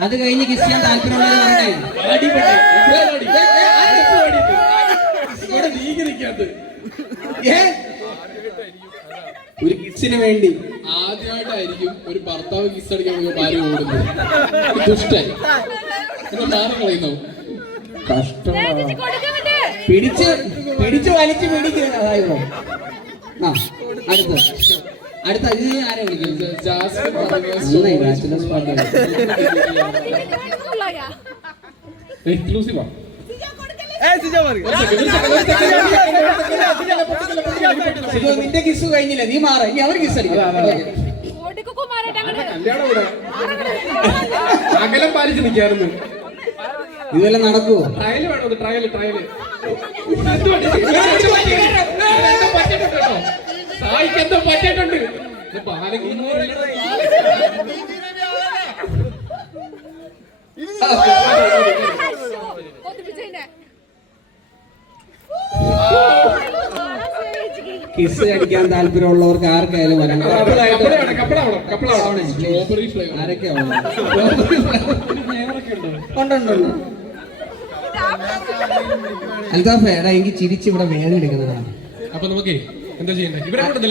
അത് കഴിഞ്ഞ് കിസ് ചെയ്യാൻ താല്പര്യമുള്ളത് നിൽക്കാത്തത്. ഏ? ഒരു കിസിന് വേണ്ടി ആദ്യമായിട്ടായിരിക്കും ഒരു ഭർത്താവ് കിസ് അടിക്കാൻ ഭാര്യ ഓടുന്നത്. ദുഷ്ടായി എന്നാ മാറി കളയുന്നു. കഷ്ടം പിടിച്ച് പിടിച്ച് വലിച്ച് പിടിക്കുന്നു അതായത് ആ അടുത്ത് ഇത് ആരെ വിളിക്കും നന്നായി ബാച്ചുലേഴ്സ് എക്സ്ക്ലൂസീവാ നിന്റെ കിസ് കഴിഞ്ഞില്ല നീ മാറ ഇനി അവർ കിസ് അടിക്കും അകലം പാലിച്ച് നിൽക്കാറുണ്ട് ഇതെല്ലാം നടക്കുവോ ട്രയൽ വേണോ ട്രയൽ ട്രയൽ സായിക്ക് എന്തോ പറ്റിയിട്ടുണ്ട്. കിസ് അടിക്കാൻ താല്പര്യമുള്ളവർക്ക് ആർക്കായാലും വരാം ആരൊക്കെയാ ഉണ്ട് ഉണ്ട് ഉണ്ട് അൽതാഫേ എടാ എനിക്ക് ചിരിച്ച് ഇവിടെ വേദന എടുക്കുന്നതാണ്. അപ്പൊ നമുക്ക് എന്താ ചെയ്യണ്ടേ ഇവരെ കൊണ്ട്